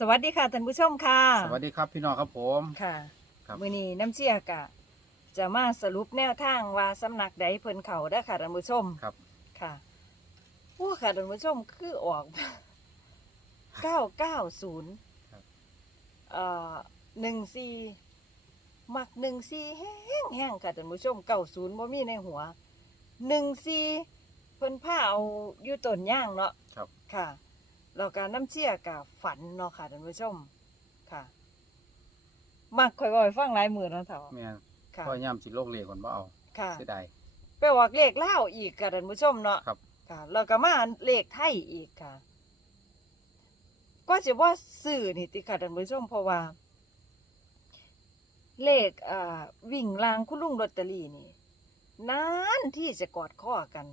สวัสดีค่ะท่านผู้ชมค่ะสวัสดีครับพี่น้องครับผม ค่ะครับ มื้อนี้น้ำเชี่ยกะ จะมาสรุปแนวทางว่าสำนักใดเพิ่นเขาได้อค่ะท่านผู้ชมครับ ค่ะโอ้ค่ะท่านผู้ชมคือออกเก้าเก้าศูนย์ครับ เอ่อหนึ่งสี่มักหนึ่งสี่แห้งแห้งค่ะท่านผู้ชมเก้าศูนย์บ่มีในหัวหนึ่งสี่เพิ่นผ้าเอาอยู่ต้นย่างเนาะ ครับ ค่ะ แล้วการน้ำเชี่ยกับฝันเนาะค่ะท่านผู้ชมค่ะมักข่อยบ่อยฟังหลายมือแล้วเถอะแม่นค่ะพ่อย่ำสิโลกเลขคนบ่เอาค่ะ เสียดาย ไปออกเลขเล่าวอีกค่ะท่านผู้ชมเนาะครับ ค่ะแล้วก็มาเลขไทยอีกค่ะ ก็จะว่าสื่อนี่ติค่ะท่านผู้ชมเพราะว่า เลขอ่าวิ่งลางคุณลุงลอตเตอรี่นี่นานที่จะกอดข้อกัน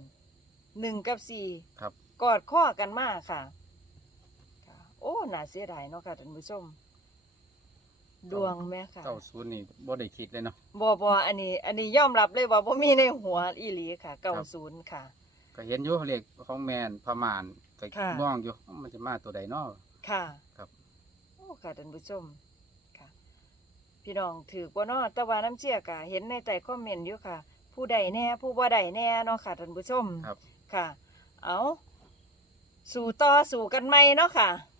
หนึ่งกับสี่ครับ กอดข้อกันมากค่ะค่ะ โอ้น่าเสียดายเนาะค่ะท่านผู้ชมดวงแม่ค่ะเก้าศูนย์นี่บ่ได้คิดเลยเนาะบอบออันนี้ อันนี้ยอมรับเลยว่าบ่มีในหัวอีหลีค่ะเก้าศูนย์ค่ะ ก็เห็นอยู่เลขของแมนประมาณก็ค่ะ มองอยู่มันจะมาตัวใดเนาะ ค่ะครับ โอ้ค่ะท่านผู้ชมค่ะ พี่น้องถือกว่าเนาะแต่ว่าน้ำเชี่ยกะเห็นในใจคอมเมนต์อยู่ค่ะ ผู้ใดแน่ผู้บ่ใดแน่เนาะค่ะท่านผู้ชมครับ ค่ะ เอาสู่ต่อสู่กันไหมเนาะค่ะครับค่ะ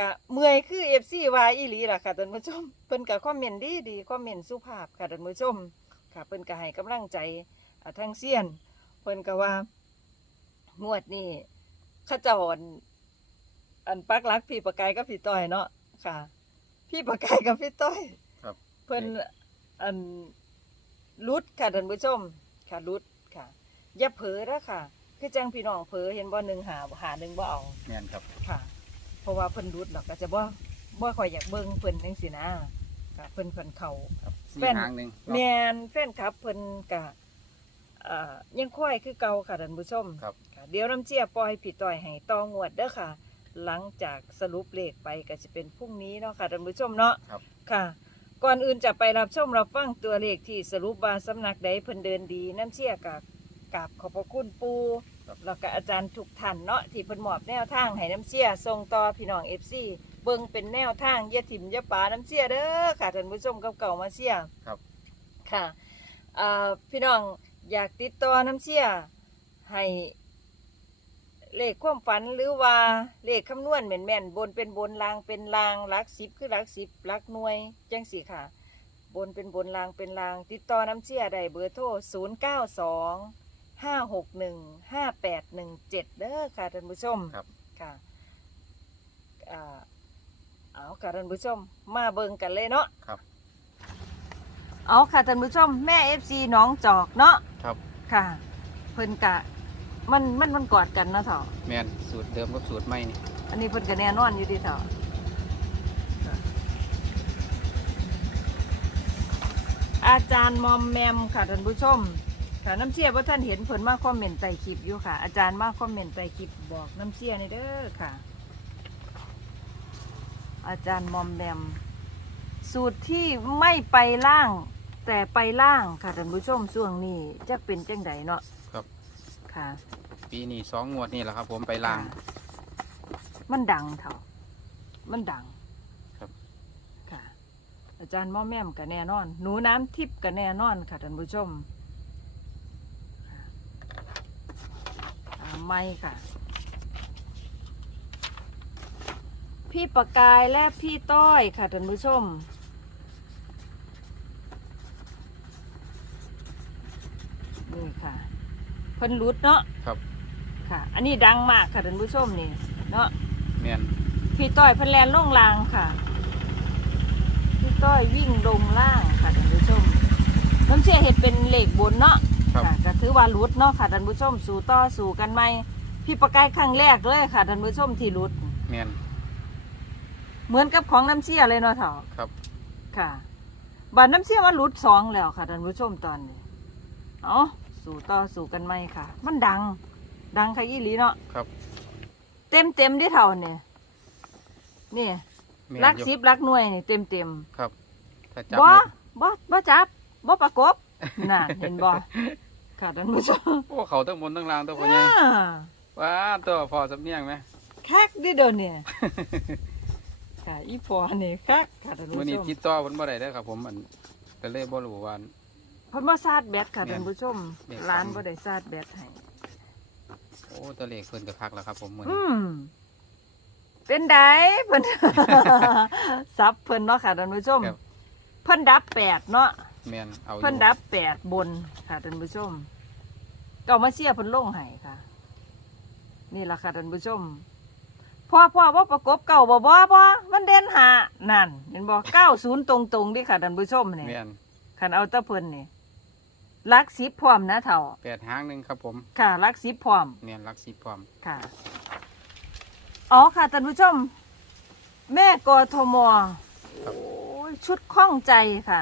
กะเมื่อยคือเอฟซีวาอีหลีล่ะค่ะท่านผู้ชมเพิ่นกะคอมเมนต์ดีดีคอมเมนต์สุภาพค่ะท่านผู้ชมค่ะเพิ่นกะให้กำลังใจอ่าทั้งเซียน เพิ่นกะว่างวดนี้เข้าเจ้าอันอันปักหลักพี่ประกายกับพี่ต้อยเนาะค่ะ พี่ประกายกับพี่ต้อยครับ เพิ่นอันรุดค่ะท่านผู้ชม ค่ะรุดค่ะ อย่าเผลอนะค่ะ คือจังพี่น้องเผลอเห็นบ่หนึ่งหาหาหนึ่งบ่เอาแม่นครับค่ะ เพราะว่าเพิ่นรุดดอกก็จะบ่บ่ค่อยอยากเบิ่งเพิ่นจังซี่นะค่ะเพิ่นเพิ่นเข้า ครับสี่แม่นหางหนึงแมนแฟนคลับเพิ่นกะอ่ายังค่อยคือเก่าค่ะท่านผู้ชมครับ ค่ะเดี๋ยวน้ำเจียปล่อยพี่ต่อยให้ต่องวดเด้อค่ะ หลังจากสรุปเลขไปก็จะเป็นพรุ่งนี้เนาะค่ะท่านผู้ชมเนาะครับ ค่ะ ก่อนอื่นจะไปรับชมรับฟังตัวเลขที่สรุปว่าสำนักใดเพิ่นเดินดีน้ำเชี่ยกับ กับขอบพระคุณปูครับแล้วก็อาจารย์ทุกท่านเนาะที่เพิ่นมอบแนวทางให้น้ำเชี่ยส่งต่อพี่น้อง FC เบิ่งเป็นแนวทางอย่าถิ่มอย่าปาน้ำเชี่ยเด้อค่ะท่านผู้ชมกับเก่ามาเชี่ยครับค่ะอ่าพี่น้องอยากติดต่อน้ำเชี่ยให้เลขความฝันหรือว่าเลขคำนวณแม่นๆบนเป็นบนลางเป็นลางหลักสิบคือหลักสิบหลักหน่วยจังสี่ค่ะ บนเป็นบนลางเป็นลาง ติดต่อน้ำเชี่ยได้เบอร์โทร 0 9 2 5 6 1 5 8 1 7เด้อค่ะท่านผู้ชมครับ ค่ะอ่าเอาค่ะท่านผู้ชม มาเบิ่งกันเลยเนาะครับ เอาค่ะท่านผู้ชม แม่ FC น้องจอกเนาะครับ ค่ะ เพิ่นกะ มันมันมันกอดกันเนาะเถอะแม่นสูตรเดิมกับสูตรใหม่นี่อันนี้เพิ่นก็แน่นอนอยู่ดีเถอะอาจารย์มอมแมมค่ะท่านผู้ชม ค่ะน้ำเชี่ยว่าท่านเห็นเพิ่นมาคอมเมนต์ใต้คลิปอยู่ค่ะ อาจารย์มาคอมเมนต์ใต้คลิปบอกน้ำเชี่ยในอยเด้อค่ะ อาจารย์มอมแมมสูตรที่ไม่ไปล่าง แต่ไปล่างค่ะท่านผู้ชมช่วงนี้จะเป็นจังไดเนาะครับ ค่ะปีนี้สองงวดนี่แหละครับ ผมไปล้างมันดังเถอะมันดังครับ ค่ะ อาจารย์หม่อแม่มกับแน่นอน หนูน้ำทิพย์กับแน่นอนค่ะท่านผู้ชมค่ะอ่า ไม่ค่ะ พี่ประกายและพี่ต้อยค่ะท่านผู้ชม นี่ค่ะเพิ่นรุดเนาะครับ ค่ะ อันนี้ดังมากค่ะท่านผู้ชมนี่ เนาะแม่นพี่ต้อยเพันแลนลงล่างค่ะ พี่ต้อยวิ่งลงล่างค่ะท่านผู้ชมน้ำเชี่ยเห็ดเป็นเหล็กบนเนาะ ครับ ค่ะก็ถือว่ารุดเนาะค่ะท่านผู้ชมสู่ต่อสู่กันไหมพี่ประกายครั้งแรกเลยค่ะท่านผู้ชมที่รุด แม่นเหมือนกับของน้ำเชี่ยเลยเนาะเถาครับ ค่ะบัดน้ำเชี่ยมันรุดสองแล้วค่ะท่านผู้ชมตอนนี้เอาสู่ต่อสู่กันไหมค่ะ มันดัง ดังค่ะยี่หลีเนาะครับ เต็มเต็มๆที่เท่าเนี่ยนี่แม่นรักอยู่สิบรักหน่วยนี่เต็มเต็มครับ ถ้าจัๆบบ่หมดบ่บ่จับบ่ประกบ น่ะเห็นบ่ค่ะท่านผู้ชมโอ้เขาทั้งบนทั้งล่างตัวพ่อใหญ่อ่าว้าตัวพอสำเนียงไหมคักเดิเดยวเนี่ยค่ะอีพอนี่คักค่ะท่านมื้อผู้นี้ชมติดต่อเพิ่นบ่ได้เด้อครับ ผมอันก็เลยบ่รู้ว่า เพิ่นมาซาดแบตค่ะแม่นท่านผู้ชมแม่นร้านบ่ได้ซาดแบตให้ โอ้ตัวเลขเพิ่นก็คักแล้วครับ ผมมื้ออืนี้ม เป็นไดเพิ่น ซับเพิ่นเนาะค่ะท่านผู้ชมครับเพิ่นดับแปดเนาะ แม่นเอาอยู่เพิ่นดับแปดบนค่ะท่านผู้ชมเก่ามาเชียร์เพิ่นลงให้ค่ะ นี่ล่ะค่ะท่านผู้ชมพ่อพ่อว่าประกบเก่าบ่บ่บ่มันเด่นหานั่นเห็นบ่เก้าศูนย์ตรงตรงๆดิค่ะท่านผู้ชมนี่แม่นคันเอาแตะเพิ่นนี่ลักสิบพร้อมนะเถ่า แปดหางหนึงครับผมค่ะลักสิบพร้อม แม่นหลักสิบพร้อมค่ะ อ๋อค่ะท่านผู้ชม แม่กทม โอ้ยชุดข้องใจค่ะ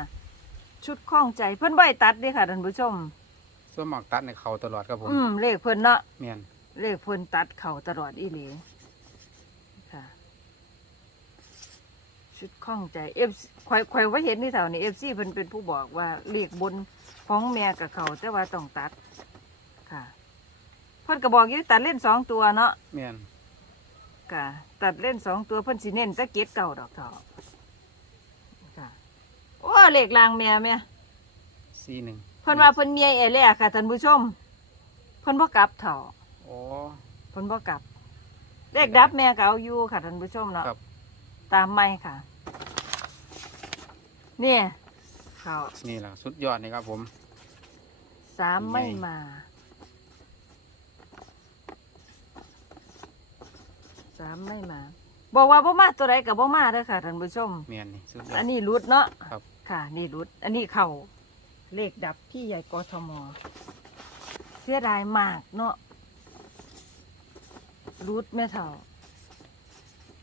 ชุดข้องใจเพิ่นใบตัดเดิค่ะท่านผู้ชม ส่วนหมากตัดในเขาตลอดครับผมอืมเลขเพิ่นเนาะแม่นเลขเพิ่นตัดเข่าตลอดอีหลีค่ะ ชุดข้องใจเอฟข่อยข่อยว่าเห็นนี่เท่านี้เอฟซีเพิ่นเป็นผู้บอกว่าเลขบนของแม่กับเขาแต่ว่าต้องตัด ค่ะ เพิ่นก็บอกอยู่ตัดเล่นสองตัวเนาะแม่นค่ะตัดเล่นสองตัวเพิ่นสิเน้นแตะเก็ดเก่าดอกเถาะค่ะ โอ้เลขลางแม่แม่สี่หนึ่งเพิ่นว่าเพิ่นเมียเอเล่ค่ะท่านผู้ชมเพิ่นบ่กลับเถาะโอ้ เพิ่นบ่กลับเลขดับแม่ก็เอาอยู่ค่ะท่านผู้ชมเนาะครับ ตามไม่ค่ะเนี่ยเขานี่แหละสุดยอดนี่ครับผม สามไม่มา สามไม่มา บอกว่าบ่มาตัวใดกับบ่มาเด้อค่ะท่านผู้ชมแม่นนี่สุดยออัด นนี้รุดเนาะครับ ค่ะ นี่รุด อันนี้เข่าเลขดับพี่ใหญ่กทม เสียดายมากเนาะรุดแม่เถ่า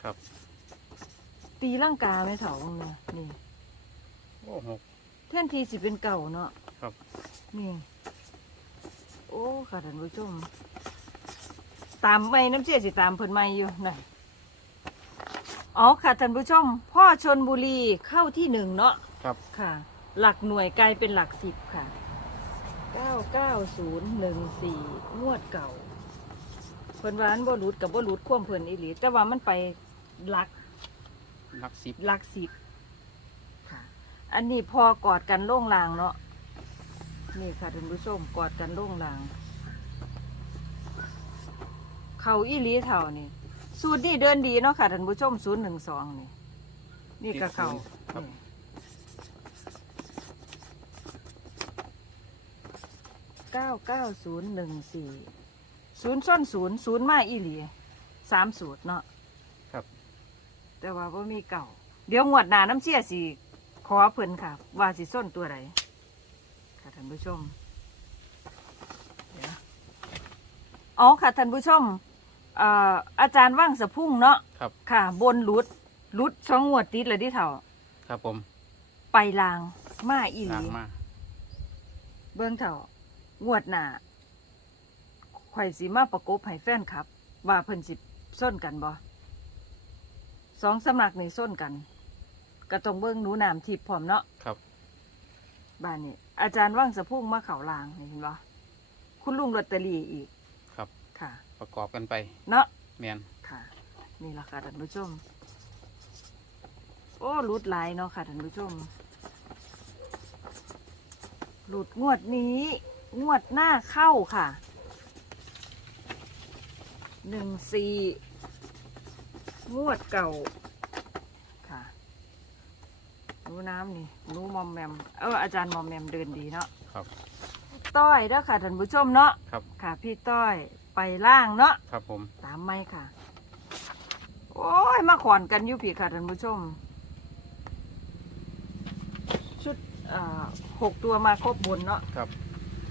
ครับ ตีร่างกาแม่เถ่าเนี่ยนี่โอ้หก แท่นทีสิเป็นเก่าเนาะครับ นี่ โอ้ค่ะท่านผู้ชม ตามไม่น้ำเชี่ยสิตามเพิ่นไม่อยู่นั่น อ๋อค่ะท่านผู้ชม พ่อชนบุรีเข้าที่หนึ่งเนาะครับ ค่ะ หลักหน่วยกลายเป็นหลักสิบค่ะเก้าเก้าศูนย์หนึ่งสี่งวดเก่าเพิ่นว่าอันบ่หลุดกับบ่หลุดควมเพิ่นอีหลีแต่ว่ามันไปหลักหลักสิบหลักสิบค่ะ อันนี้พอกอดกันโล่งลางเนาะนี่ค่ะท่านผู้ชมกอดกันโล่งลาง เขาอีหลีเท่านี่ สูตรนี่เดินดีเนาะค่ะท่านผู้ชมศูนย์หนึ่งสองนี่ นี่ก็เขาครับ นี่เก้าเก้าศูนย์หนึ่งสี่ศูนย์ส้นศูนย์ศูนย์มาอีหลีสามสูตรเนาะครับ แต่ว่าบ่มีเก่า เดี๋ยวงวดหน้าน้ำเชี่ยสิขอเพิ่นค่ะ ว่าสิส้นตัวใดค่ะท่านผู้ชมเดี๋ยวอ๋อค่ะท่านผู้ชม เอ่ออาจารย์ว่างสะพุ่งเนาะครับ ค่ะ บนหลุดหลุดช่องงวดติดเลยที่เถ่า ครับผมไปลางมาอีหล้าลีงมาเบิ่งเถ่างวดหน้าข่อยสิมาประกบให้แฟนครับ ว่าเพิ่นสิส้นกันบ่สองสำนักนี่ส้นกัน ก็ต้องเบิ่งหนูน้ำทิพย์พร้อมเนาะ ครับ บ้านนี้อาจารย์ว่างสะพุ่งมาเขาลางนี่เห็นบ่คุณลุงลอตเตอรี่อีกครับ ค่ะ ประกอบกันไปเนาะแม่นค่ะ นี่ล่ะค่ะท่านผู้ชม โอ้หลุดหลายเนาะค่ะท่านผู้ชมหลุดงวดนี้ งวดหน้าเข้าค่ะหนึ่งสี่งวดเก่า ค่ะหนูน้ำนี่หนูมอมแมมเอออาจารย์มอมแมมเดินดีเนาะครับ ต้อยเด้อค่ะท่านผู้ชมเนาะครับ ค่ะพี่ต้อย ไปล่างเนาะครับผม ตามไม่ค่ะ โอ้ย มาขอนกันอยู่พี่ค่ะท่านผู้ชม ชุดเอ่อหกตัวมาครบบนเนาะครับ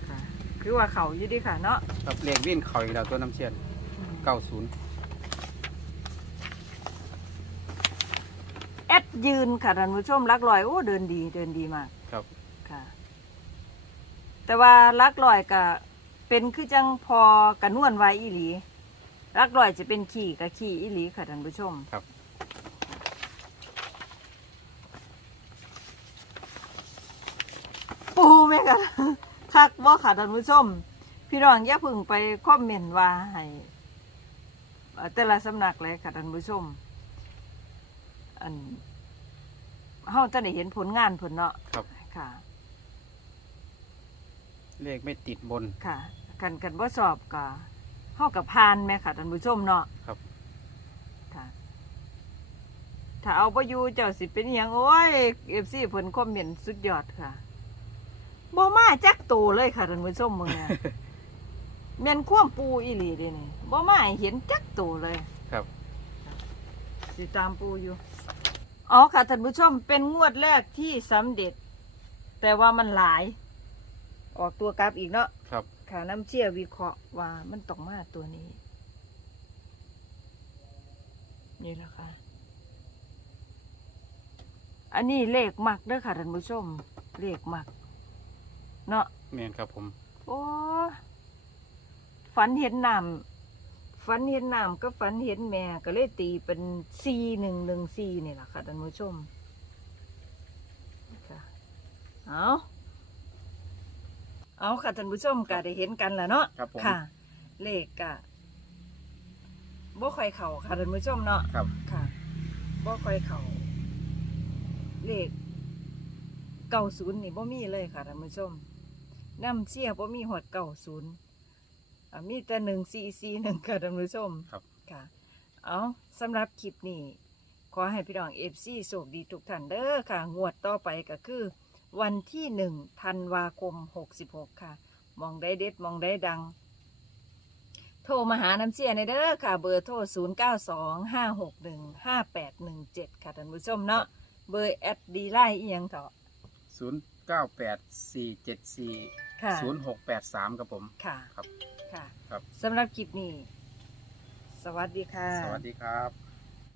ค่ะ คือว่าเขาอยู่ดีค่ะเนาะครับเลขวิ่นเขาอีกแล้วตัวน้ำเชียนอืมเก้าศูนย์แอดยืนค่ะท่านผู้ชมลักลอยโอ้เดินดีเดินดีมาก ครับ ค่ะ แต่ว่าลักลอยก็ เป็นคือจังพอกระนวนไว้อีหลีลักลอยจะเป็นขี่กับขี่อีหลีค่ะท่านผู้ชมครับ ปูไหมคะคักบ่ค่ะท่านผู้ชม พี่น้องอย่าเพึ่งไปคอมเมนต์ว่าให้เอ่อแต่ละสำนักเลยค่ะท่านผู้ชม อันเฮาจะได้เห็นผลงานผลเนาะครับค่ะ เลขไม่ติดบน ค่ะกันกันบ่สอบก็เฮากับพานแม่ค่ะท่านผู้ชมเนาะครับ ค่ะถ้าเอาบ่อยู่เจ้าสิเป็นหยังโอ้ย FC เพิ่นคอมเมนต์สุดยอดค่ะบ่มาจักโตเลยค่ะท่านผู้ชมมึงเนี่ย แม่นความปูอีหลีเด้นี่บ่มาให้เห็นจักโตเลยครับ สิตามปูอยู่ อ๋อค่ะท่านผู้ชมเป็นงวดแรกที่สำเร็จ แต่ว่ามันหลาย ออกตัวกลับอีกเนาะครับ ค่ะน้ำเชี่ยวิเคราะห์ว่ามันต้องมาตัวนี้ นี่แหละค่ะ อันนี้เลขมักเด้อค่ะท่านผู้ชม เลขมัก เนาะแม่นครับผม โอ้ฝันเห็นน้ำฝันเห็นน้ำก็ฝันเห็นแม่ก็เลยตีเป็นซีหนึ่งหนึ่งซีนี่แหละค่ะท่านผู้ชมค่ะเอา เอาค่ะท่านผู้ชมก็ได้เห็นกันแล้วเนาะครับผม ค่ะ เลขกะบ่ค่อยเข่าค่ะท่านผู้ชมเนาะครับ ค่ะบ่ค่อยเข่าเลขเก้าศูนย์นี่บ่มีเลยค่ะท่านผู้ชมน้ำเชี่ยบ่มีหอดเก้าศูนย์อ่ามีแต่หนึ่งซีซีหนึ่งค่ะท่านผู้ชมครับ ค่ะ เอาสำหรับคลิปนี้ ขอให้พี่น้องเอฟซีโชคดีทุกท่านเด้อค่ะ งวดต่อไปก็คือ วันที่หนึ่งธันวาคมหกสิบหกค่ะ มองได้เด็ดมองได้ดัง โทรมาหาน้ำเชียในเด้อค่ะ เบอร์โทร 0 9 2 5 6 1 5 8 1 7 ค่ะท่านผู้ชมเนาะเบอร์แอดดีไลน์อีหยังเถอะศูนย์เก้าแปดสี่เจ็ดสี่ค่ะศูนย์หกแปดสามครับผม ค่ะครับ ค่ะครับ สำหรับคลิปนี้ สวัสดีค่ะ สวัสดีครับ